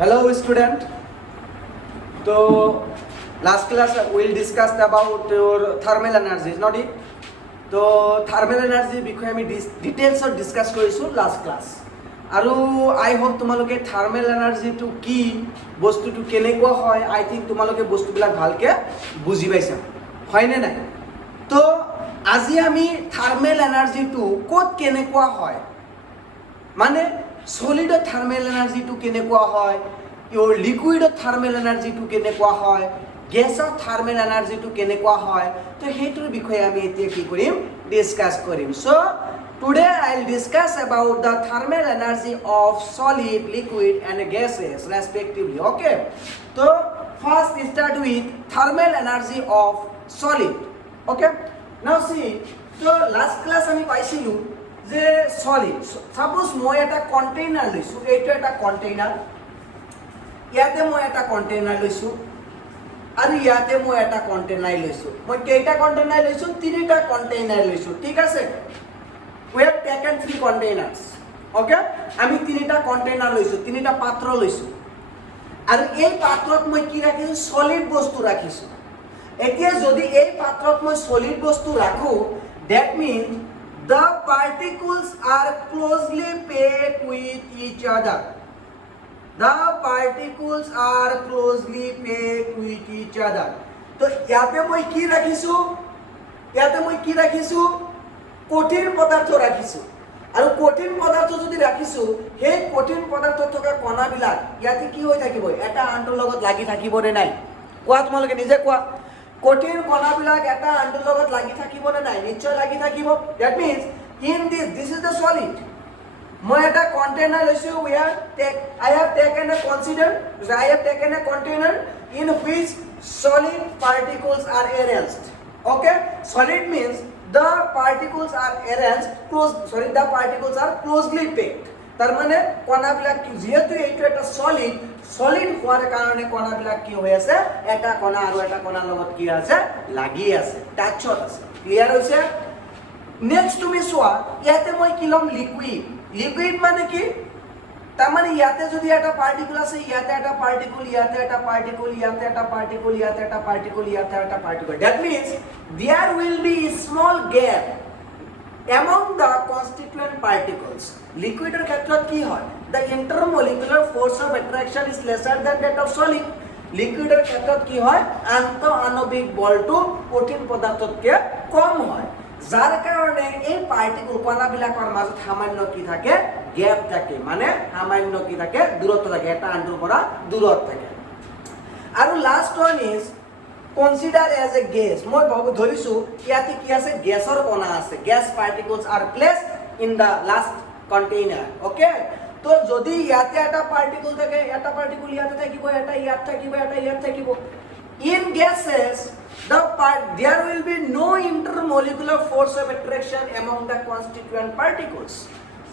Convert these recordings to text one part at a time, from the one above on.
Hello student. So last class we'll discuss about your thermal energy, not it? So thermal energy বিষয়ে আমি ডিটেইলছত discuss কৰিছো last class আৰু আই hope তোমালোকে thermal এনাৰ্জিটো কি বস্তুটো কেনেকুৱা হয় আই থিংক তোমালোকে বস্তুবিলাক ভালকে বুজি পাইছা হয়নে নাই তো আজি আমি থাৰ্মেল এনাৰ্জিটো ক'ত কেনেকুৱা হয় মানে সলিড থাৰ্মেল এনাৰ্জিটো কেনেকুৱা হয় ইওৰ লিকুইড থাৰ্মেল এনাৰ্জিটো কেনেকুৱা হয় গেছৰ থাৰ্মেল এনাৰ্জিটো কেনেকুৱা হয় তো হেইটোৰ বিষয়ে আমি এতিয়া কি কৰিম ডিসকাস কৰিম so today I'll discuss about the thermal energy of solid liquid and gases respectively okay so first start with thermal energy of solid okay now see so last class আমি পাইছিলো যে solid suppose মই এটা container লৈছো এইটো এটা container ইয়াতে মই এটা কন্টেইনার লৈছো আৰু ইয়াতে মই এটা কন্টেইনার লৈছো মই কেইটা কন্টেইনার লৈছো তিনিটা কন্টেইনার লৈছো ঠিক আছে we have taken 3 containers okay আমি তিনিটা কন্টেইনার লৈছো তিনিটা পাত্ৰ লৈছো আৰু এই পাত্ৰত মই কি ৰাখিছো সলিড বস্তু ৰাখিছো এতিয়া যদি এই পাত্ৰত মই সলিড বস্তু ৰাখো that means the particles are closely packed with each other the particles are closely packed with each other তো ইয়াতে মই কি ৰাখিছো কঠিন পদাৰ্থ ৰাখিছো আৰু কঠিন পদাৰ্থ যদি ৰাখিছো সেই কঠিন পদাৰ্থ থকা কণাবিলাক ইয়াতে কি হৈ থাকিব এটা আনটোৰ লগত লাগি থাকিব নে নাই কোৱা তোমালোকে নিজে কোৱা কঠিন কণাবিলাক এটা আনটোৰ লগত লাগি থাকিব নে নাই নিশ্চয় লাগি থাকিব that means in this is the solid মই এটা কন্টেইনাৰ লৈছো I have taken a container in which solid particles are arranged okay solid means the particles are closely packed তার মানে কণাবিলাক যেহেতু এইটো এটা সলিড হোৱাৰ কাৰণে কণাবিলাক কি হৈ আছে এটা কণা আৰু এটা কণাৰ লগত কি আছে লাগি আছে টাচত আছে ক্লিয়াৰ হৈছে নেক্সট তুমি চোৱা ইয়াতে মই কি লম লিকুইড মানে কি তার মানে ইয়াতে যদি একটা পার্টিকল আছে ইয়াতে একটা পার্টিকল ইয়াতে একটা পার্টিকল ইয়াতে একটা পার্টিকল ইয়াতে একটা পার্টিকল ইয়াতে একটা particle that means there will be a small gap among the constituent particles liquid এর ক্ষেত্ৰত কি হয় the intermolecular force of attraction is lesser than that of solid liquid এর ক্ষেত্ৰত কি হয় আন্তঃ আণবিক বলটো কঠিন পদাৰ্থতকৈ কম হয় যাৰ কাৰণে এই পাৰ্টিকল কণাবিলাকৰ মাজত সামান্য কি থাকে গ্যাপ থাকে মানে সামান্য কি থাকে দূরত্ব থাকে এটা আনটোৰ পৰা দূৰত থাকে আৰু last one is consider as a gas মই ধৰিছো ইয়াতে কি আছে গ্যাসৰ কণা আছে gas particles are placed in the last container okay তো যদি ইয়াতে এটা পার্টিকল থাকে এটা পার্টিকল ইয়াতে থাকিব এটা ইয়াত থাকিব এটা ইয়াত থাকিব in gases there will be no intermolecular force of attraction among the constituent particles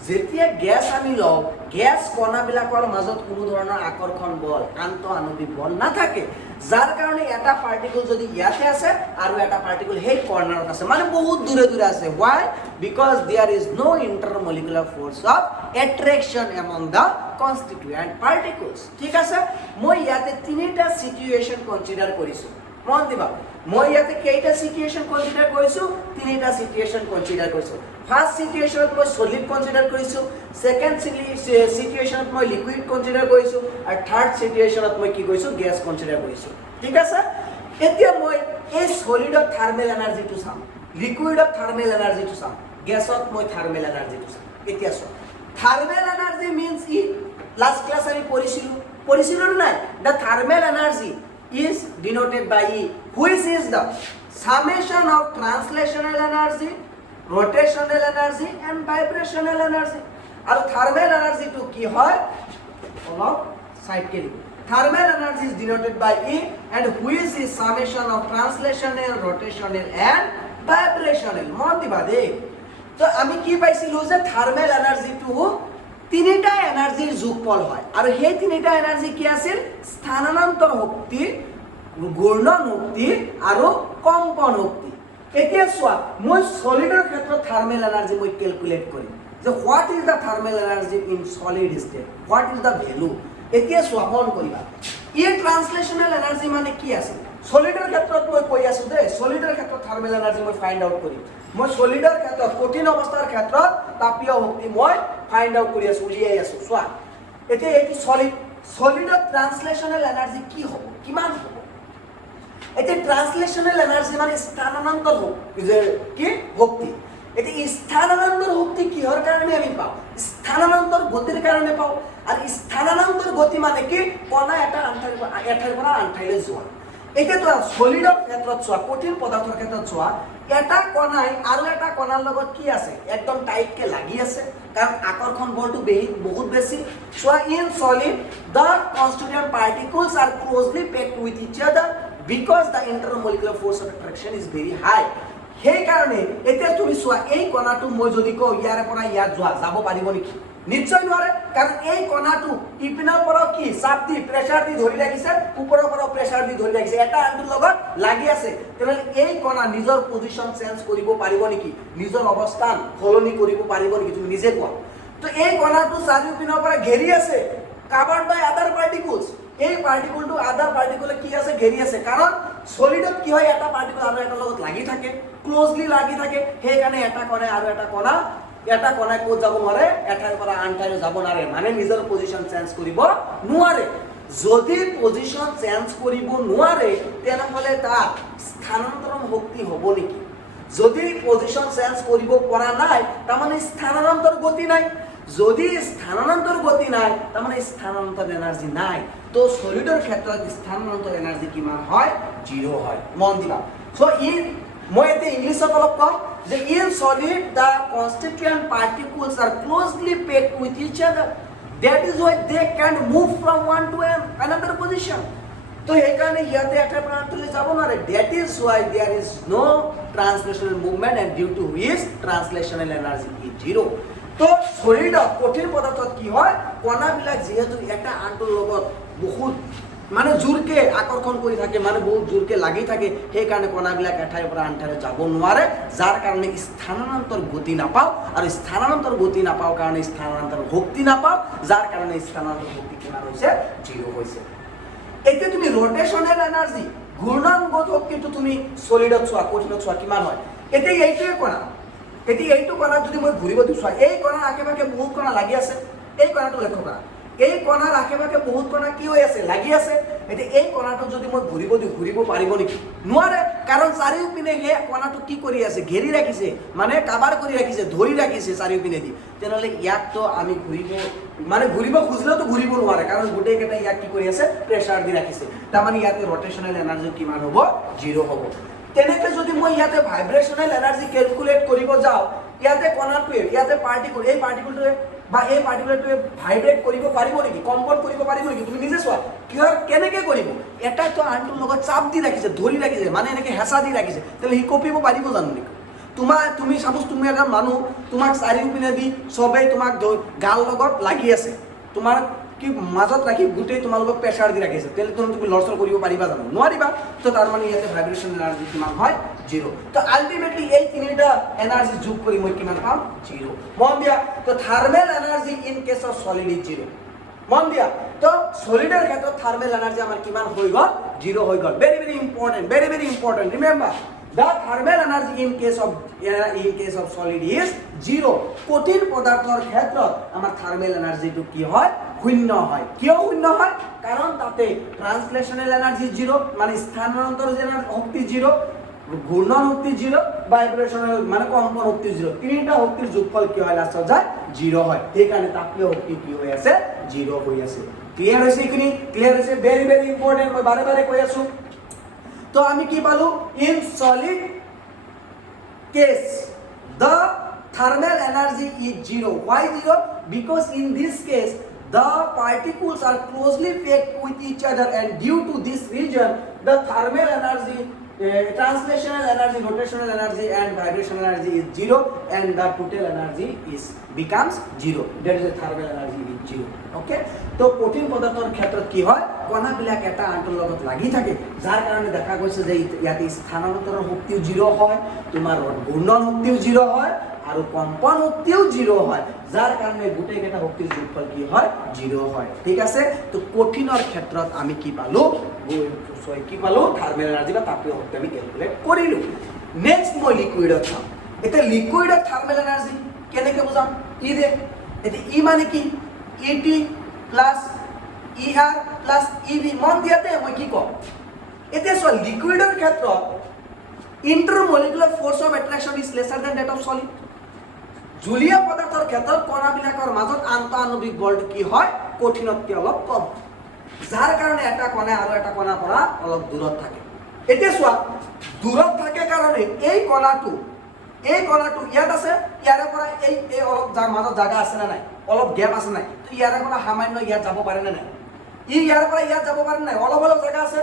যেতিয়া গ্যাস আমি লও গ্যাস কণাবিলাকৰ মাজত কোনো ধৰণৰ আকৰ্ষণ বল আন্তঃ আণবিক বল নাথাকে যাৰ কাৰণে এটা পাৰ্টিকল যদি ইয়াতে আছে আৰু এটা পাৰ্টিকল সেই কৰ্নাৰত আছে মানে বহুত দূৰে দূৰে আছে why because there is no intermolecular force of attraction among the constituent particles ঠিক আছে মই ইয়াতে তিনিটা সিচুৱেচন কনসিডাৰ কৰিছো মন দিবা মই ইয়াতে কেইটা সিচুৱেচন কনসিডাৰ কৰিছো তিনিটা সিচুৱেচন কনসিডাৰ কৰিছো ফাৰ্স্ট সিচুৱেচনত মই সলিড কনসিডাৰ কৰিছো সেকেন্ড সিচুৱেচনত মই লিকুইড কনসিডাৰ কৰিছো আৰু থাৰ্ড সিচুৱেচনত মই কি কৰিছো গ্যাস কনসিডাৰ কৰিছো ঠিক আছে এতিয়া মই এই সলিডৰ থাৰ্মেল এনাৰ্জিটো চাম লিকুইডৰ থাৰ্মেল এনাৰ্জিটো চাম গ্যাসত মই থাৰ্মেল এনাৰ্জিটো চাম এতিয়া চোৱা থাৰ্মেল এনাৰ্জি মিন্স ই লাস্ট ক্লাস আমি পঢ়িছিলো নাই the thermal energy is denoted by E which is the summation of translational energy rotational energy and vibrational energy আৰু thermal energy to কি হয় অলপ সাইড কে দিব thermal energy is denoted by E and which is summation of translational rotational and vibrational মন দিবা দে তো আমি কি পাইছিলো যে থার্মেল এনার্জি টু তিনিটা এনাৰ্জিৰ যোগফল হয় আৰু সেই তিনিটা এনাৰ্জি কি আছিল স্থানান্তৰ শক্তি ঘূৰ্ণন শক্তি আৰু কম্পন শক্তি এতিয়া চোৱা মই সলিডৰ ক্ষেত্ৰত থাৰ্মেল এনাৰ্জি মই ক্যালকুলেট কৰিম যে what is the thermal energy in solid state what is the value এতিয়া চোৱা মন কৰিবা এই ট্ৰান্সলেশনাল এনাৰ্জি মানে কি আছে সলিডৰ ক্ষেত্ৰত মই কৈ আছো দে সলিডৰ ক্ষেত্ৰত থাৰ্মেল এনাৰ্জি মই ফাইন্ড আউট কৰিম মই সলিডৰ ক্ষেত্ৰত কঠিন অৱস্থাৰ ক্ষেত্ৰত তাপীয় শক্তি মই ফাইন্ড আউট কৰি আছো উলিয়াই আছো চোৱা এতিয়া এইটো সলিডৰ ট্ৰান্সলেশনাল এনাৰ্জি কি হ'ব কিমান হ'ব এতিয়া ট্ৰান্সলেশনাল এনাৰ্জি মানে স্থানান্তৰ কি শক্তি এতিয়া স্থানান্তৰ শক্তি কিহৰ কাৰণে আমি পাওঁ স্থানান্তৰ গতিৰ কাৰণে পাওঁ আৰু স্থানান্তৰ গতি মানে কি কণা এটা এঠাইৰ পৰা আন ঠাইলৈ যোৱা এতিয়া তো সলিডৰ ক্ষেত্ৰত চোৱা কঠিন পদাৰ্থৰ ক্ষেত্ৰত চোৱা এটা কণাই আৰু এটা কণাৰ লগত কি আছে একদম টাইটকে লাগি আছে কাৰণ আকৰ্ষণ বলটো বহুত বেছি চোৱা in solid the constituent particles are closely packed with each other because the intermolecular force of attraction is very high সেই কাৰণে এতিয়া তুমি চোৱা এই কণাটো মই যদি কওঁ ইয়াৰ পৰা ইয়াত যাব পাৰিব নেকি নিশ্চয় নোৱাৰে কাৰণ এই কণাটো ইপিনৰ পৰা কি চাপ দি প্ৰেছাৰ দি ধৰি ৰাখিছে ওপৰৰ পৰা প্ৰেছাৰ দি ধৰি ৰাখিছে এটা আনটোৰ লগত লাগি আছে তেনেহ'লে এই কণা নিজৰ পজিশন চেঞ্জ কৰিব পাৰিব নেকি নিজৰ অৱস্থান সলনি কৰিব পাৰিব নেকি তুমি নিজে কোৱা তো এই কণাটো চাৰিওপিনৰ পৰা ঘেৰি আছে covered by other particles এই পাৰ্টিকলটো আদাৰ পাৰ্টিকলে কি আছে ঘেৰি আছে কাৰণ সলিডত কি হয় এটা পাৰ্টিকল আৰু এটা লগত লাগি থাকে ক্লোজলি লাগি থাকে সেই কাৰণে এটা কণা আৰু এটা কণাই ক'ত যাব নোৱাৰে এঠাইৰ পৰা আন ঠাইলৈ যাব নোৱাৰে মানে নিজৰ পজিশন চেঞ্জ কৰিব নোৱাৰে যদি পজিশন চেঞ্জ কৰিব নোৱাৰে তেনেহ'লে তাৰ স্থানান্তৰণ শক্তি হ'ব নেকি যদি পজিশন চেঞ্জ কৰিব পৰা নাই তাৰমানে স্থানান্তৰ গতি নাই যদি স্থানান্তৰ গতি নাই তাৰমানে স্থানান্তৰ এনাৰ্জি নাই তো সলিডৰ ক্ষেত্ৰত স্থানান্তৰ এনাৰ্জি কিমান হয় 0 হয় মন দিবা সো মই এতিয়া ইংলিছত অলপ কম যে in solid the constituent particles are closely packed with each other that is why they can move from one to another position তো এই কাৰণে ইয়াতে এটা প্ৰান্তলৈ যাব নোৱাৰে that is why there is no translational movement and due to which translational energy is 0 তো solid কঠিন পদাৰ্থত কি হয় কণাবিলাক যেহেতু এটা আনটোৰ লগত বহুত মানে জোৰকে আকৰ্ষণ কৰি থাকে মানে বহুত জোৰকে লাগি থাকে সেই কাৰণে কণাবিলাক এঠাইৰ পৰা আন ঠাইলৈ যাব নোৱাৰে যাৰ কাৰণে স্থানান্তৰ গতি নাপাও আৰু স্থানান্তৰ গতি নাপাও কাৰণে স্থানান্তৰ শক্তি নাপাও যাৰ কাৰণে স্থানান্তৰ শক্তি কিমান হৈছে 0 হৈছে এতিয়া তুমি ৰোটেশনাল এনাৰ্জি ঘূৰ্ণায়মান শক্তিটো তুমি সলিডত চোৱা কঠিনত চোৱা কিমান হয় এতিয়া এইটোৱে কণা এতিয়া এইটো কণা যদি মই ঘূৰিব দিওঁ চোৱা এই কণাৰ আশে-পাশে বহুত কণা লাগি আছে এই কণাটো লক্ষ্য কৰা এই কণাৰ আশে-পাশে বহুত কণা কি হৈ আছে লাগি আছে এতিয়া এই কণাটো যদি মই ঘূৰিব দিওঁ ঘূৰিব পাৰিব নেকি নোৱাৰে কাৰণ চাৰিওপিনে হে কণাটো কি কৰি আছে ঘেৰি ৰাখিছে মানে কাভাৰ কৰি ৰাখিছে ধৰি ৰাখিছে চাৰিওপিনে দি তেনেহ'লে ইয়াক তো আমি ঘূৰিব খুজিলেও তো ঘূৰিব নোৱাৰে কাৰণ গোটেইকেইটা ইয়াক কি কৰি আছে প্ৰেছাৰ দি ৰাখিছে তাৰমানে ইয়াতে ৰটেশনাল এনাৰ্জি কিমান হ'ব 0 হ'ব তেনেকৈ যদি মই ইয়াতে ভাইব্ৰেশনাল এনাৰ্জি ক্যালকুলেট কৰিব যাওঁ ইয়াতে কণাটোৱে ইয়াতে পাৰ্টিকল এই পাৰ্টিকলটোৱে বা এই পাৰ্টিকুলাৰটোৱে ভাইব্ৰেট কৰিব পাৰিব নেকি কম্পন কৰিব পাৰিব নেকি তুমি নিজে চোৱা কেনেকৈ কৰিব এটা তো আনটোৰ লগত চাপ দি ৰাখিছে ধৰি ৰাখিছে মানে এনেকৈ হেঁচা দি ৰাখিছে তেতিয়াহ'লে সি কঁপিব পাৰিব জানো নেকি তুমি চাপোজ তুমি এটা মানুহ তোমাক চাৰিওপিনে দি চবেই তোমাক গাল লগত লাগি আছে তোমাৰ কি মাজত ৰাখি গোটেই তোমালোকক প্ৰেছাৰ দি ৰাখিছে তেতিয়াহ'লে তুমি লৰচৰ কৰিব পাৰিবা জানো নোৱাৰিবা তো তাৰ মানে ইয়াতে ভাইব্ৰেশন এনাৰ্জি কিমান হয় 0 তো আলটিমেটলি এই তিনিটা এনাৰ্জি যোগ কৰি মই কিমান পাম 0 মন দিয়া তো thermal energy in case of solid is 0 মন দিয়া তো সলিডৰ ক্ষেত্ৰত থাৰ্মেল এনাৰ্জি আমাৰ কিমান হৈ গ'ল 0 হৈ গ'ল very important remember the thermal energy in case of solid is 0 কঠিন পদাৰ্থৰ ক্ষেত্ৰত আমাৰ থাৰ্মেল এনাৰ্জিটো কি হয় শূন্য হয় কিয় শূন্য হয় কাৰণ তাতে ট্ৰান্সলেশনাল এনাৰ্জি 0 মানে স্থানান্তৰ শক্তি 0 ঘূৰ্ণন শক্তি 0 ভাইব্ৰেশনাল মানে কম্পন শক্তি 0 তিনিটা শক্তিৰ যোগফল কি হয় লাষ্টত যায় 0 হয় সেই কাৰণে তাপীয় শক্তি কি হৈ আছে 0 হৈ আছে ক্লিয়াৰ হৈছে এইখিনি ক্লিয়াৰ হৈছে ভেৰি ইম্পৰ্টেণ্ট মই বাৰে কৈ আছো तो आमी की पालो in solid case the thermal energy is 0 why 0 because in this case the particles are closely packed with each other and due to this region the thermal energy translational energy rotational energy and vibrational energy is 0 and the total energy becomes 0 that is the thermal energy is 0 okay তো কঠিন পদাৰ্থৰ ক্ষেত্ৰত কি হয় কণাবিলাক এটা আনটোৰ লগত লাগি থাকে যাৰ কাৰণে দেখা গৈছে যে ইয়াতে স্থানান্তৰৰ শক্তিও 0 হয় তোমাৰ ঘূৰ্ণন শক্তিও 0 হয় আৰু কম্পন শক্তিও 0 হয়, যাৰ কাৰণে গোটেইকেইটা শক্তিৰ যোগফল কি হয় 0 হয়। ঠিক আছে, তো কঠিনৰ ক্ষেত্ৰত আমি কি পালো, থাৰ্মেল এনাৰ্জি বা তাপীয় শক্তি আমি কেলকুলেট কৰিলো। নেক্সট মই লিকুইডত চাম। এতিয়া লিকুইডত থাৰ্মেল এনাৰ্জি কেনেকৈ বুজাম, ই দে এতিয়া ই মানে কি ET plus ER plus EV, মন দিয়াতে মই কি কম। এতিয়া চোৱা লিকুইডৰ ক্ষেত্ৰত intermolecular force of attraction is lesser than that of solid. জুলীয়া পদাৰ্থৰ ক্ষেত্ৰত কণাবিলাকৰ মাজত আন্তঃআণৱিক বলটো কি হয় কঠিনতকৈ অলপ কম, যাৰ কাৰণে এটা কণা আৰু এটা কণাৰ পৰা অলপ দূৰত থাকে। এতিয়া চোৱা দূৰত থাকে কাৰণে এই কণাটো ইয়াত আছে, ইয়াৰে পৰা এই অলপ মাজত জাগা আছে নে নাই, অলপ গেপ আছে নাই, তো ইয়াৰে পৰা সামান্য ইয়াত যাব পাৰে নে নাই, ইয়াৰ পৰা ইয়াত যাব পাৰে নাই, অলপ অলপ জাগা আছে,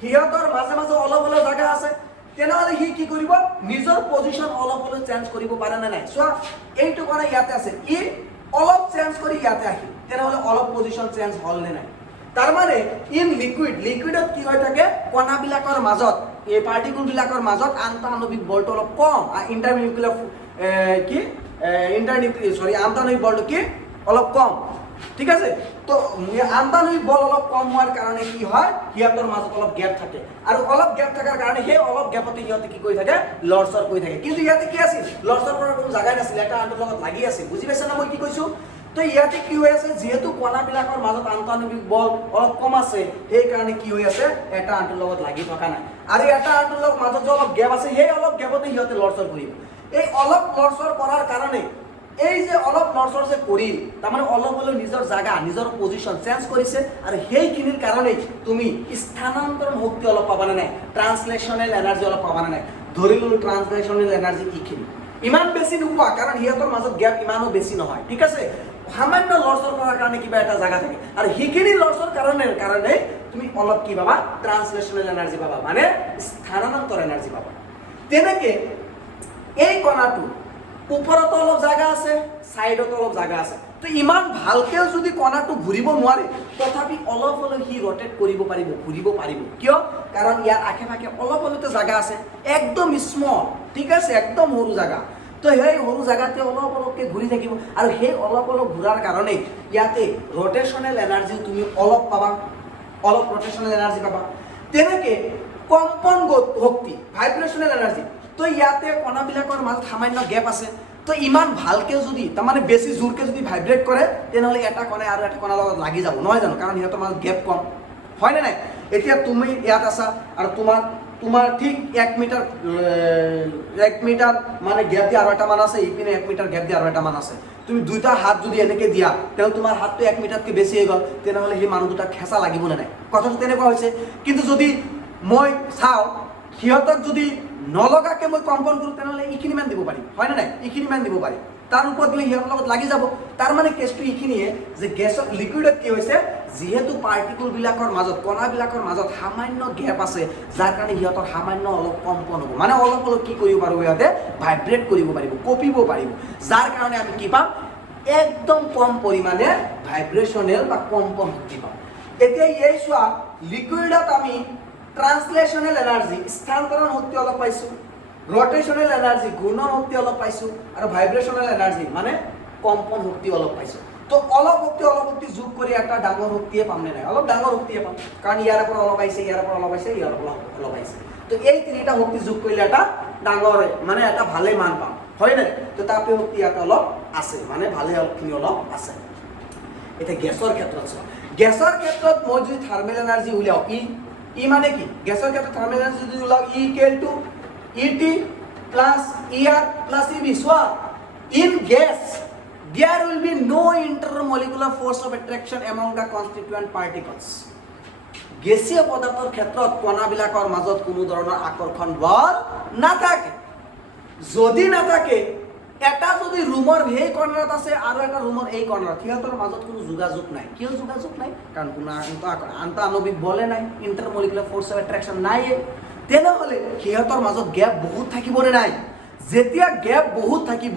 সিহঁতৰ মাজে মাজে অলপ অলপ জাগা আছে, তেনেহ'লে সি কি কৰিব নিজৰ পজিশ্যন অলপ অলপ চেঞ্জ কৰিব পাৰে নে নাই। চোৱা এইটো কণা ইয়াতে আছে, ই অলপ চেঞ্জ কৰি ইয়াতে আহিল, তেনেহ'লে অলপ পজিশ্যন চেঞ্জ হ'ল নে নাই। তাৰমানে ইন লিকুইডত কি হৈ থাকে, কণাবিলাকৰ মাজত এই পাৰ্টিকুলবিলাকৰ মাজত আন্তঃআণৱিক বলটো অলপ কম, আন্তঃআণৱিক বলটো কি অলপ কম। ঠিক আছে, তো আন্তঃআণৱিক বল অলপ কম হোৱাৰ কাৰণে কি হয় সিহঁতৰ মাজত অলপ গেপ থাকে, আৰু অলপ গেপ থকাৰ কাৰণে সেই অলপ গেপতে সিহঁতে কি কৰি থাকে লৰচৰ কৰি থাকে। কিন্তু ইয়াতে কি আছিল, লৰচৰ কৰাৰ কোনো জাগাই নাছিল, এটা আনটোৰ লগত লাগি আছিল। বুজি পাইছে না মই কি কৈছো। তো ইয়াতে কি হৈ আছে, যিহেতু কণাবিলাকৰ মাজত আন্তঃআণৱিক বল অলপ কম আছে, সেইকাৰণে কি হৈ আছে এটা আনটোৰ লগত লাগি থকা নাই, আৰু এটা আনটোৰ লগত মাজত যে অলপ গেপ আছে সেই অলপ গেপতে সিহঁতে লৰচৰ কৰিব। এই অলপ লৰচৰ কৰাৰ কাৰণে এই যে অলপ লৰচৰ যে কৰিল, তাৰমানে অলপ হ'লেও নিজৰ জাগা নিজৰ পজিশ্যন চেঞ্জ কৰিছে, আৰু সেইখিনিৰ কাৰণে তুমি স্থানান্তৰণ শক্তি অলপ পাবানে নাই, ট্ৰান্সলেশ্যনেল এনাৰ্জি অলপ পাবানে নাই। ধৰি ল'লো ট্ৰান্সলেশ্যনেল এনাৰ্জি এইখিনি ইমান বেছি নোপোৱা, কাৰণ সিহঁতৰ মাজত গেপ ইমানো বেছি নহয়। ঠিক আছে, সামান্য লৰচৰ কৰাৰ কাৰণে কিবা এটা জাগা থাকে, আৰু সেইখিনি লৰচৰ কাৰণে তুমি অলপ কি পাবা ট্ৰান্সলেশ্যনেল এনাৰ্জি পাবা, মানে স্থানান্তৰ এনাৰ্জি পাবা। তেনেকে এই কণাটো ওপৰতো অলপ জাগা আছে, চাইডতো অলপ জাগা আছে, তো ইমান ভালকেও যদি কণাটো ঘূৰিব নোৱাৰে, তথাপি অলপ হ'লেও সি ৰটেট কৰিব পাৰিব, ঘূৰিব পাৰিব। কিয়, কাৰণ ইয়াৰ আশে পাশে অলপ হ'লেতো জাগা আছে, একদম স্মল। ঠিক আছে, একদম সৰু জাগা, তো সেই সৰু জাগাতে অলপ অলপকৈ ঘূৰি থাকিব, আৰু সেই অলপ অলপ ঘূৰাৰ কাৰণে ইয়াতে ৰটেশ্যনেল এনাৰ্জি তুমি অলপ পাবা, অলপ ৰটেশ্যনেল এনাৰ্জি পাবা। তেনেকে কম্পন শক্তি ভাইব্ৰেশ্যনেল এনাৰ্জি, তো ইয়াতে কণাবিলাকৰ মাজত সামান্য গেপ আছে, তো ইমান ভালকৈ যদি তাৰমানে বেছি জোৰকৈ যদি ভাইব্ৰেট কৰে, তেনেহ'লে এটা কণাই আৰু এটা কণাৰ লগত লাগি যাব, নহয় জানো, কাৰণ সিহঁতৰ মাজত গেপ কম, হয়নে নাই। এতিয়া তুমি ইয়াত আছা, আৰু তোমাৰ ঠিক 1 মিটাৰ মানে গেপ দিয়া আৰু এটা মান আছে, ইপিনে 1 মিটাৰ গেপ দিয়া আৰু এটা মান আছে। তুমি দুইটা হাত যদি এনেকৈ দিয়া, তেওঁ তোমাৰ হাতটো 1 মিটাৰতকৈ বেছি হৈ গ'ল, তেনেহ'লে সেই মানুহ দুটা খেঁচা লাগিবনে নাই, কথাটো তেনেকুৱা হৈছে। কিন্তু যদি মই চাওঁ সিহঁতক যদি নলগাকৈ মই কম্পন কৰোঁ, তেনেহ'লে এইখিনি মান দিব পাৰিম, হয়নে নাই, এইখিনি মান দিব পাৰিম, তাৰ ওপৰত দিলে সিহঁতৰ লগত লাগি যাব। তাৰ মানে কেছটো এইখিনিয়ে যে গেছত লিকুইডত কি হৈছে, যিহেতু পাৰ্টিকুলবিলাকৰ মাজত কণাবিলাকৰ মাজত সামান্য গেপ আছে, যাৰ কাৰণে সিহঁতৰ সামান্য অলপ কম্পন হ'ব, মানে অলপ অলপ কি কৰিব পাৰিব, সিহঁতে ভাইব্ৰেট কৰিব পাৰিব, কঁপিব পাৰিব, যাৰ কাৰণে আমি কি পাম একদম কম পৰিমাণে ভাইব্ৰেশ্যনেল বা কম্পন শক্তি পাম। এতিয়া এই চোৱা লিকুইডত আমি ট্ৰান্সলেশ্যনেল এনাৰ্জি স্থানান্তৰণ শক্তি অলপ পাইছোঁ, ৰটেশ্যনেল এনাৰ্জি ঘূৰ্ণন শক্তি অলপ পাইছোঁ, আৰু ভাইব্ৰেশ্যনেল এনাৰ্জি মানে কম্পন শক্তি অলপ পাইছোঁ। তো অলপ শক্তি যোগ কৰি এটা ডাঙৰ শক্তিয়ে পামনে নাই, অলপ ডাঙৰ শক্তিয়ে পাম, কাৰণ ইয়াৰ পৰা অলপ আহিছে, ইয়াৰ পৰা অলপ আহিছে, ইয়াৰ পৰা অলপ আহিছে, তো এই তিনিটা শক্তি যোগ কৰিলে এটা ডাঙৰ মানে এটা ভালে মান পাম, হয় নাই। তো তাপীয় শক্তি ইয়াত অলপ আছে, মানে ভালে অলপখিনি অলপ আছে। এতিয়া গেছৰ ক্ষেত্ৰত চোৱা, গেছৰ ক্ষেত্ৰত মই যদি থাৰ্মেল এনাৰ্জি উলিয়াওঁ, ই মানে কি, গেছৰ ক্ষেত্ৰত থাৰ্মেল এনাৰ্জি যদি ওলাওঁ, equal to ET plus ER plus EB. চোৱা in gas there will be no intermolecular force of attraction among the constituent particles. গেছীয় পদাৰ্থৰ ক্ষেত্ৰত কণাবিলাকৰ মাজত কোনো ধৰণৰ আকৰ্ষণ বল নাথাকে। যদি নাথাকে, এটা যদি ৰুমৰ সেই কৰ্ণাৰত আছে আৰু এটা ৰুমৰ এই কৰ্ণাৰত, সিহঁতৰ মাজত কোনো যোগাযোগ নাই। কিয় যোগাযোগ নাই? কাৰণ কোনো আন্তঃআণৱিক বলে নাই, ইণ্টাৰমলিকুলাৰ ফ'ৰ্চ অফ এট্ৰেকশ্যন নাই। তেনেহ'লে সিহঁতৰ মাজত গেপ বহুত থাকিবনে নাই? যেতিয়া গেপ বহুত থাকিব,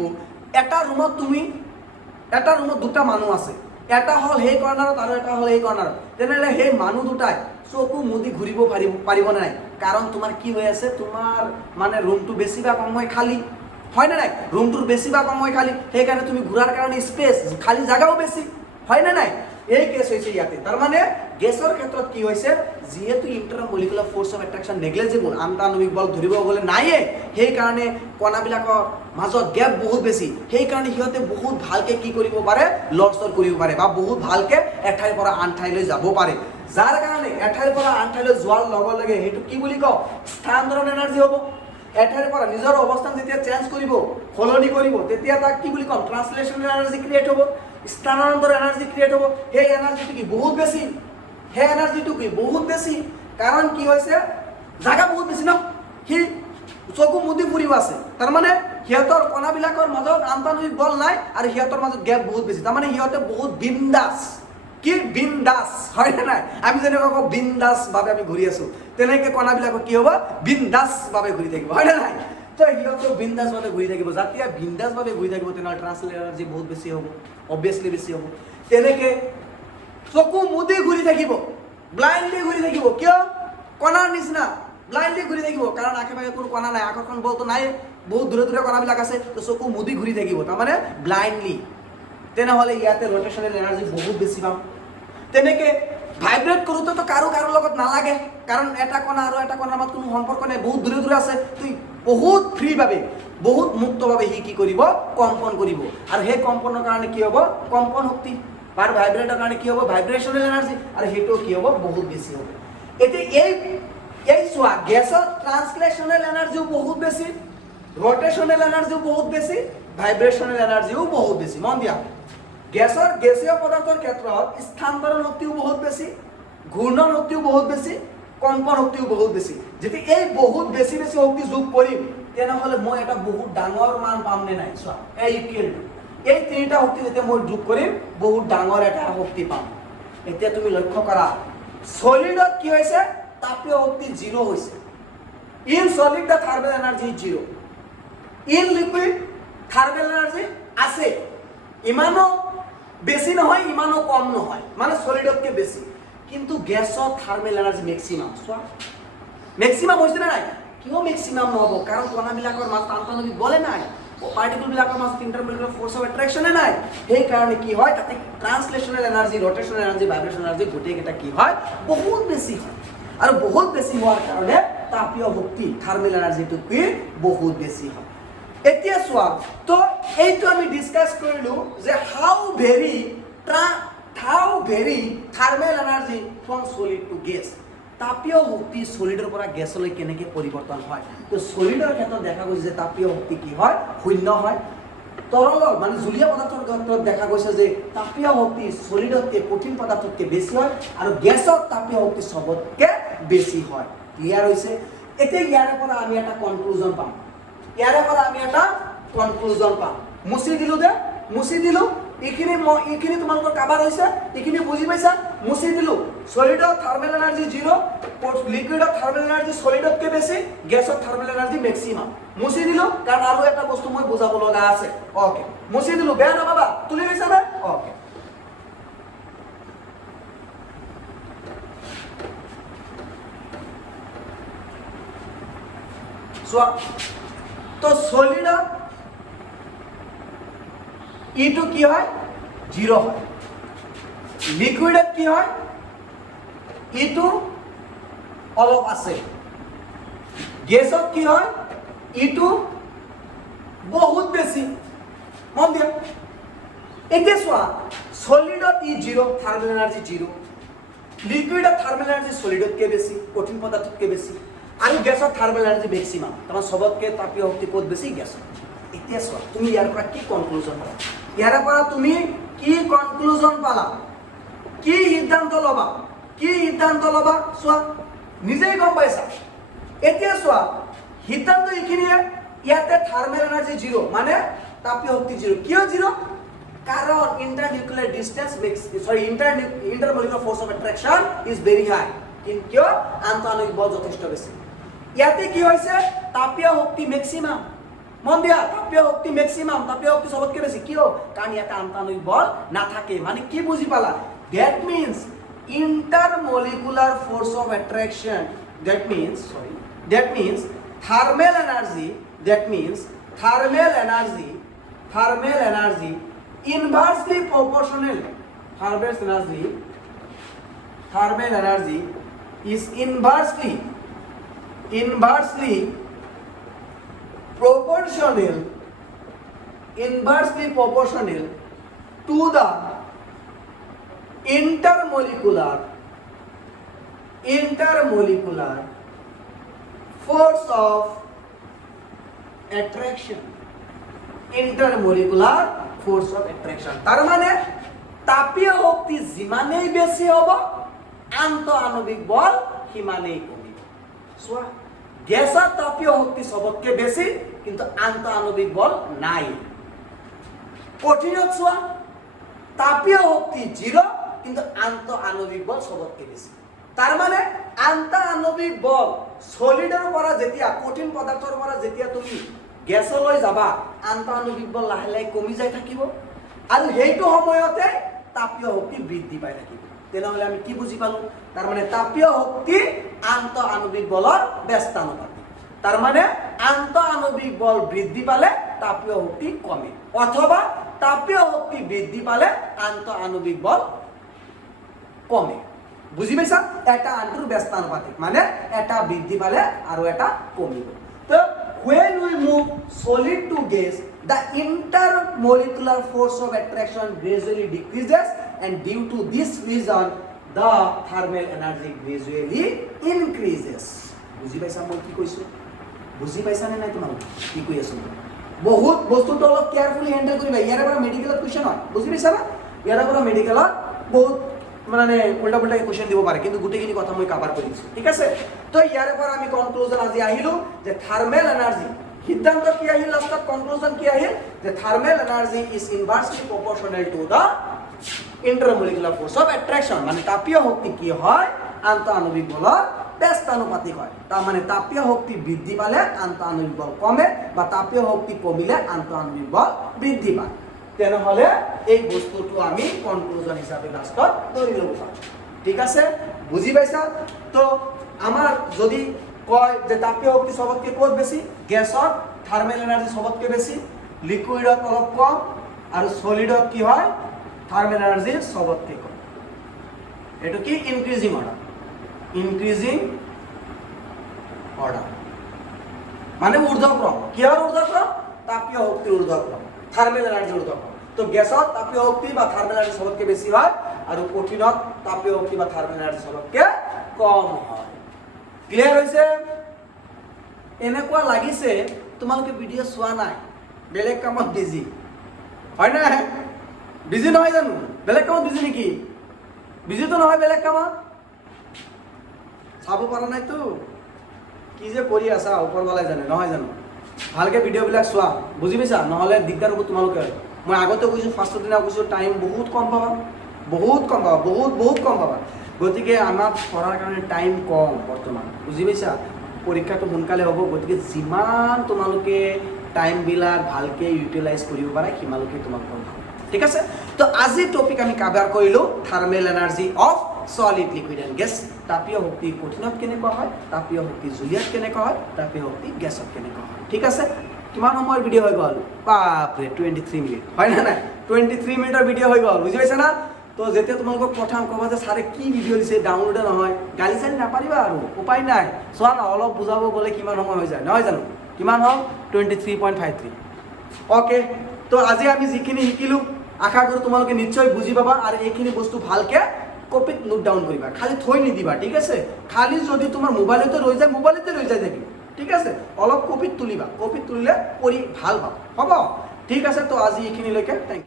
এটা ৰুমত দুটা মানুহ আছে, এটা হ'ল সেই কৰ্ণাৰত আৰু এটা হ'ল এই কৰ্ণাৰত, তেনেহ'লে সেই মানুহ দুটাই চকু মুদি ঘূৰিব পাৰিবনে নাই? কাৰণ তোমাৰ কি হৈ আছে, তোমাৰ মানে ৰুমটো বেছিভাগ সময় খালী, হয় না নাই ৰুমটোৰ বেছি বা সময় খালি সেইকাৰণে তুমি ঘূৰাৰ কাৰণে স্পেচ খালি জাগাও বেছি হয় না নাই এই কেছ হৈছে ইয়াতে তাৰ মানে গেছৰ ক্ষেত্ৰত কি হৈছে যেহেতু ইন্টাৰমলিকুলাৰ ফোৰ্স অফ এট্ৰাকশন নেগলিজিবল আন্তঃআণৱিক বল ধৰিব গ'লে নাইয়ে সেই কাৰণে কণাবিলাকৰ মাজত গ্যাপ বহুত বেছি সেই কাৰণে সিহঁতে বহুত ভালকে কি কৰিব পাৰে লৰচৰ কৰিব পাৰে বা বহুত ভালকে এঠাইৰ পৰা আন ঠাইলৈ যাব পাৰে যাৰ কাৰণে এঠাইৰ পৰা আন ঠাইলৈ যোৱাৰ লগে লগে হেতু কি বুলি কওঁ স্থানান্তৰণ এনাৰ্জি হ'ব এঠাইৰ পৰা নিজৰ অৱস্থান যেতিয়া চেঞ্জ কৰিব সলনি কৰিব তেতিয়া তাক কি বুলি কম ট্ৰান্সলেশন এনাৰ্জি ক্ৰিয়েট হ'ব স্থানান্তর এনার্জি ক্রিয়েট হবো সেই এনার্জিটো কি বহুত বেশি সেই এনার্জিটো কি বহুত বেশি কারণ কি হয়েছে জায়গা বহুত বেশি ন সি চকু মুদি ফুৰিব আছে তাৰ মানে সিহঁতৰ কণাবিলাকৰ মাজত আন্তঃআণৱিক বল নাই আৰু সিহঁতৰ মাজত গ্যাপ বহুত বেছি তাৰ মানে সিহঁতে বহুত বিন্দাস কি বিন্দাস হয় না নাই আমি যেনেকৈ কওঁ বিন্দাস ভাৱে আমি ঘূৰি আছো তেনেকৈ কণাবিলাকৰ কি হ'ব বিন্দাস ভাৱে ঘূৰি থাকিব হয় না নাই তো সিহঁতে বিন্দাস ভাৱে ঘূৰি থাকিব যেতিয়া বিন্দাস ভাৱে ঘূৰি থাকিব তেনেহ'লে ট্ৰান্সলেট এনাৰ্জি বহুত বেছি হ'ব অবভিয়াসলি বেছি হ'ব তেনেকৈ চকু মুদি ঘূৰি থাকিব ব্লাইণ্ডলি ঘূৰি থাকিব কিয় কণাৰ নিচিনা ব্লাইণ্ডলি ঘূৰি থাকিব কাৰণ আশে পাশে কোনো কণা নাই আকৰ্ষণ বলটো নাই বহুত দূৰে দূৰে কণাবিলাক আছে তো চকু মুদি ঘূৰি থাকিব তাৰমানে ব্লাইণ্ডলি তেনেহ'লে ইয়াতে ৰটেশ্যনেল এনাৰ্জি বহুত বেছি পাম তেনেকৈ ভাইব্ৰেট কৰোঁতেতো কাৰো লগত নালাগে কাৰণ এটা কণা আৰু এটা কণাৰ মাজত কোনো সম্পৰ্ক নাই বহুত দূৰে দূৰে আছে তুই বহুত ফ্ৰীভাৱে বহুত মুক্তভাৱে সি কি কৰিব কম্পন কৰিব আৰু সেই কম্পনৰ কাৰণে কি হ'ব কম্পন শক্তি আৰু ভাইব্ৰেটৰ কাৰণে কি হ'ব ভাইব্ৰেশ্যনেল এনাৰ্জি আৰু সেইটো কি হ'ব বহুত বেছি হ'ব এতিয়া এই চোৱা গেছৰ ট্ৰান্সলেশ্যনেল এনাৰ্জিও বহুত বেছি ৰটেশ্যনেল এনাৰ্জিও বহুত বেছি ভাইব্ৰেশ্যনেল এনাৰ্জিও বহুত বেছি মন দিয়া গেছীয় পদাৰ্থৰ ক্ষেত্ৰত স্থানান্তৰণ শক্তিও বহুত বেছি ঘূৰ্ণন শক্তিও বহুত বেছি কম্পন শক্তিও বহুত বেছি যদি এই বহুত বেছি শক্তি যোগ কৰিম তেনেহ'লে মই এটা বহুত ডাঙৰ মান পাম নে নাই চোৱা এই ইকুৱেল এই তিনিটা শক্তি যেতিয়া মই যোগ কৰিম বহুত ডাঙৰ এটা শক্তি পাম এতিয়া তুমি লক্ষ্য কৰা সলিডত কি হৈছে তাপীয় শক্তি 0 হৈছে in solid the thermal energy 0 in liquid thermal energy আছে ইমানো বেছি নহয় ইমানো কম নহয় মানে সলিডতকে বেছি কিন্তু গ্যাসত থার্মেল এনার্জি ম্যাক্সিমাম চোৱা ম্যাক্সিমাম হৈছে না নাই কিয় ম্যাক্সিমাম নহব কাৰণ কণাবিলাকৰ মাজত আন্তঃআণৱিক বলে নাই পাৰ্টিকলবিলাকৰ মাজত ইন্টাৰমলিকুলাৰ ফোৰ্স অফ এট্ৰাকশনে নাই সেই কাৰণে কি হয় তাতে ট্ৰান্সলেশনেল এনাৰ্জি ৰটেশ্যনেল এনাৰ্জি ভাইব্ৰেশ্যনেল এনাৰ্জি গোটেইকেইটা কি হয় বহুত বেছি হয় আৰু বহুত বেছি হোৱাৰ কাৰণে তাপীয় শক্তি থাৰ্মেল এনাৰ্জিটো কি বহুত বেছি হয় এতিয়া চোৱা তো এইটো আমি ডিসকাস কৰিলো যে how very thermal energy from solid to gas তাপীয় শক্তি সলিডৰ পৰা গেছলৈ কেনেকৈ পৰিৱৰ্তন হয় তো সলিডৰ ক্ষেত্ৰত দেখা গৈছে যে তাপীয় শক্তি কি হয় শূন্য হয় তৰলৰ মানে জুলীয়া পদাৰ্থৰ ক্ষেত্ৰত দেখা গৈছে যে তাপীয় শক্তি সলিডতকৈ কঠিন পদাৰ্থতকৈ বেছি হয় আৰু গেছত তাপীয় শক্তি সবতকৈ বেছি হয় ক্লিয়াৰ হৈছে এতিয়া ইয়াৰ পৰা আমি এটা কনক্লুজন পাম মুছি দিলো এইখিনি তোমালোকৰ কাভাৰ হৈছে এইখিনি বুজি পাইছা মুছি দিলো সলিডত থাৰ্মেল এনাৰ্জি 0 লিকুইডত থাৰ্মেল এনাৰ্জি সলিডতকৈ বেছি গেছত থাৰ্মেল এনাৰ্জি ম্যাক্সিমাম মুছি দিলো কাৰণ আৰু এটা বস্তু মই বুজাব লগা আছে ওকে মুছি দিলো বেয়া নাপাবা তুলি লৈছা না ওকে চোৱা তো সলিডত ইটো কি হয় 0 হয় লিকুইডত কি হয় ইটো অলপ আছে গেছত কি হয় ইটো বহুত বেছি মন দিয়া এতিয়া চোৱা সলিডত ই 0 থাৰ্মেল এনাৰ্জি 0 লিকুইডত থাৰ্মেল এনাৰ্জি সলিডতকৈ বেছি কঠিন পদাৰ্থতকৈ বেছি আৰু গেছত থাৰ্মেল এনাৰ্জি ম্যাক্সিমাম তাৰমানে সবতকৈ তাপীয় শক্তি ক'ত বেছি গেছত এতিয়া চোৱা তুমি ইয়াৰ পৰা কি কনক্লুজন পালা ইয়াৰ পৰা তুমি কি কনক্লুজন পালা কি সিদ্ধান্ত ল'বা চোৱা নিজেই গম পাইছা এতিয়া চোৱা সিদ্ধান্ত এইখিনিয়ে ইয়াতে থাৰ্মেল এনাৰ্জি 0 মানে তাপীয় শক্তি 0 কিয় 0 কাৰণ internuclear distance intermolecular force of attraction is very high কিন্তু আন্তঃআণৱিক বল যথেষ্ট বেছি ইয়াতে কি হৈছে তাপীয় শক্তি ম্যাক্সিমাম মন দিয়া তাপীয় শক্তি ম্যাক্সিমাম তাপীয় শক্তি সবতকৈ বেছি কিয় কাৰণ ইয়াতে আন্তঃআণৱিক বল নাথাকে মানে কি বুজি পালা that means intermolecular force of attraction that means thermal energy thermal energy inversely proportional. Thermal energy is inversely proportional to the intermolecular force of attraction. Intermolecular force of attraction. তার মানে তাপীয় শক্তি যিমানেই বেছি হ'ব আন্ত আণবিক বল সিমানেই কমিব। চোৱা, গেছৰ তাপীয় শক্তি সবতকে বেছি কিন্তু আন্ত আণবিক বল নাই। কঠিনত চোৱা, তাপীয় শক্তি 0 কিন্তু আন্ত আণবিক বল সবতকে বেছি। তাৰ মানে আন্ত আণবিক বল সলিডৰ পৰা যেতিয়া কঠিন পদাৰ্থৰ পৰা যেতিয়া তুমি গেছলৈ যাবা আন্ত আণবিক বল লাহে লাহে কমি যাই থাকিব আৰু সেইটো সময়তে তাপীয় শক্তি বৃদ্ধি পাই থাকিব। তেনেহলে আমি কি বুজি পালো? তার মানে তাপীয় শক্তি আন্ত আণবিক বলৰ ব্যস্তানুপাতিক। তার মানে আন্ত আণবিক বল বৃদ্ধি পালে তাপীয় শক্তি কমে, অথবা তাপীয় শক্তি বৃদ্ধি পালে আন্ত আণবিক বল কমে। বুঝি পাইছা? এটা আনটোৰ ব্যস্তানুপাতিক, মানে এটা বৃদ্ধি পালে আৰু এটা কমিব। তো when we move solid to gas, the intermolecular force of attraction gradually decreases, and due to this reason the thermal energy gradually increases. বুঝি পাইছা মই কি কৈছো? বুঝি পাইছা নে নাই তোমালোকে কি কৈ আছো? বহুত বস্তুটো অলপ কেয়ারফুলি হ্যান্ডেল কৰিবা। ইয়াৰ পৰা মেডিকেলত কোৱেশ্চন হয়, বুঝি পাইছা না? ইয়াৰ পৰা মেডিকেলত বহুত মানে উল্টা পুল্টা কোৱেশ্চন দিব পাৰে, কিন্তু গোটেইখিনি কথা মই কভাৰ কৰি দিছো, ঠিক আছে? তো ইয়াৰ পৰা আমি কনক্লুজন আজি আহিলো যে থার্মেল এনার্জি, সিদ্ধান্ত কি আহিল, লাষ্টত কনক্লুজন কি আহিল যে thermal energy is inversely proportional to the intermolecular force of attraction. মানে তাপীয় শক্তি কি হয়? আন্ত আণবিক বলৰ ব্যস্তানুপাতিক হয়। তার মানে তাপীয় শক্তি বৃদ্ধি পালে আন্ত আণবিক বল কমে, বা তাপীয় শক্তি কমিলে আন্ত আণবিক বল বৃদ্ধি পায়। তেনেহলে এই বস্তুটো আমি কনক্লুজন হিসাবে লাষ্টত ধৰি ল'ব পাৰোঁ, ঠিক আছে? বুজি পাইছা? তো আমাৰ যদি কয় যে তাপীয় শক্তি সবতকে ক'ত বেছি? গেছত থার্মেল এনার্জি সবতকে বেছি, লিকুইডত অলপ কম, আৰু সলিডত কি হয়? থাৰ্মেল এনাৰ্জি সবতকে কম। এটো কি? ইনক্ৰিজিং অৰ্ডাৰ, মানে ঊৰ্ধ্বক্ৰম। কিহৰ ঊৰ্ধ্বক্ৰম? তাপীয় শক্তিৰ ঊৰ্ধ্বক্ৰম, থাৰ্মেল এনাৰ্জি ঊৰ্ধ্বক্ৰম। তো গেছত তাপীয় শক্তি বা থাৰ্মেল এনাৰ্জি সবতকে বেছি হয়, আৰু কঠিনত তাপীয় শক্তি বা থাৰ্মেল এনাৰ্জি সবতকে কম হয়। ক্লিয়াৰ হৈছে? এনেকুৱা লাগিছে তোমালোকে ভিডিও চোৱা নাই, বেলেগ কামত বিজি হয় না? বিজি নহয় জানো? বেলেগ কামত বিজি নেকি? বিজিটো নহয়, বেলেগ কামত চাব পৰা নাইতো। কি যে কৰি আছা ওপৰৱালাই জানে, নহয় জানো? ভালকে ভিডিঅ'বিলাক চোৱা, বুজি পাইছা? নহ'লে দিগদাৰ হ'ব তোমালোকে। মই আগতে কৈছোঁ, ফাৰ্ষ্টৰ দিনা কৈছোঁ, টাইম বহুত কম পাবা, বহুত কম পাবা। গতিকে আমাক পঢ়াৰ কাৰণে টাইম কম বৰ্তমান, বুজি পাইছা? পৰীক্ষাটো সোনকালে হ'ব, গতিকে যিমান তোমালোকে টাইমবিলাক ভালকৈ ইউটিলাইজ কৰিব পাৰা সিমানলৈকে তোমালোকৰ ভাল, ঠিক আছে? তো আজি টপিক আমি কভাৰ কৰিলোঁ thermal energy of solid, liquid and gas. তাপীয় শক্তি কঠিনত কেনেকুৱা হয়, তাপীয় শক্তি জুলীয়াত কেনেকুৱা হয়, তাপীয় শক্তি গেছত কেনেকুৱা হয়, ঠিক আছে? কিমান সময়ৰ ভিডিঅ' হৈ গ'ল? বাপৰে 23 মিনিট, হয় না নাই? 23 মিনিটৰ ভিডিঅ' হৈ গ'ল, বুজি পাইছা না? তো যেতিয়া তোমালোকক প্ৰথম ক'বা যে ছাৰে কি ভিডিঅ' দিছে, ডাউনলোডে নহয়, গালি চালি নাপাৰিবা আৰু, উপায় নাই। চোৱা না, অলপ বুজাব গ'লে কিমান সময় হৈ যায়, নহয় জানো? কিমান হ'ল? 23.53। অ'কে, তো আজি আমি যিখিনি শিকিলোঁ আশা কৰোঁ তোমালোকে নিশ্চয় বুজি পাবা, আৰু এইখিনি বস্তু ভালকৈ কপিত নোট ডাউন কৰিবা, খালি থৈ নিদিবা, ঠিক আছে? খালি যদি তোমাৰ মোবাইলতে ৰৈ যায়, মোবাইলতে ৰৈ যায় থাকিব, ঠিক আছে? অলপ কপিত তুলিবা, কপিত তুলিলে পঢ়ি ভাল পাবা, হ'ব? ঠিক আছে, তো আজি এইখিনিলৈকে, থেংক ইউ।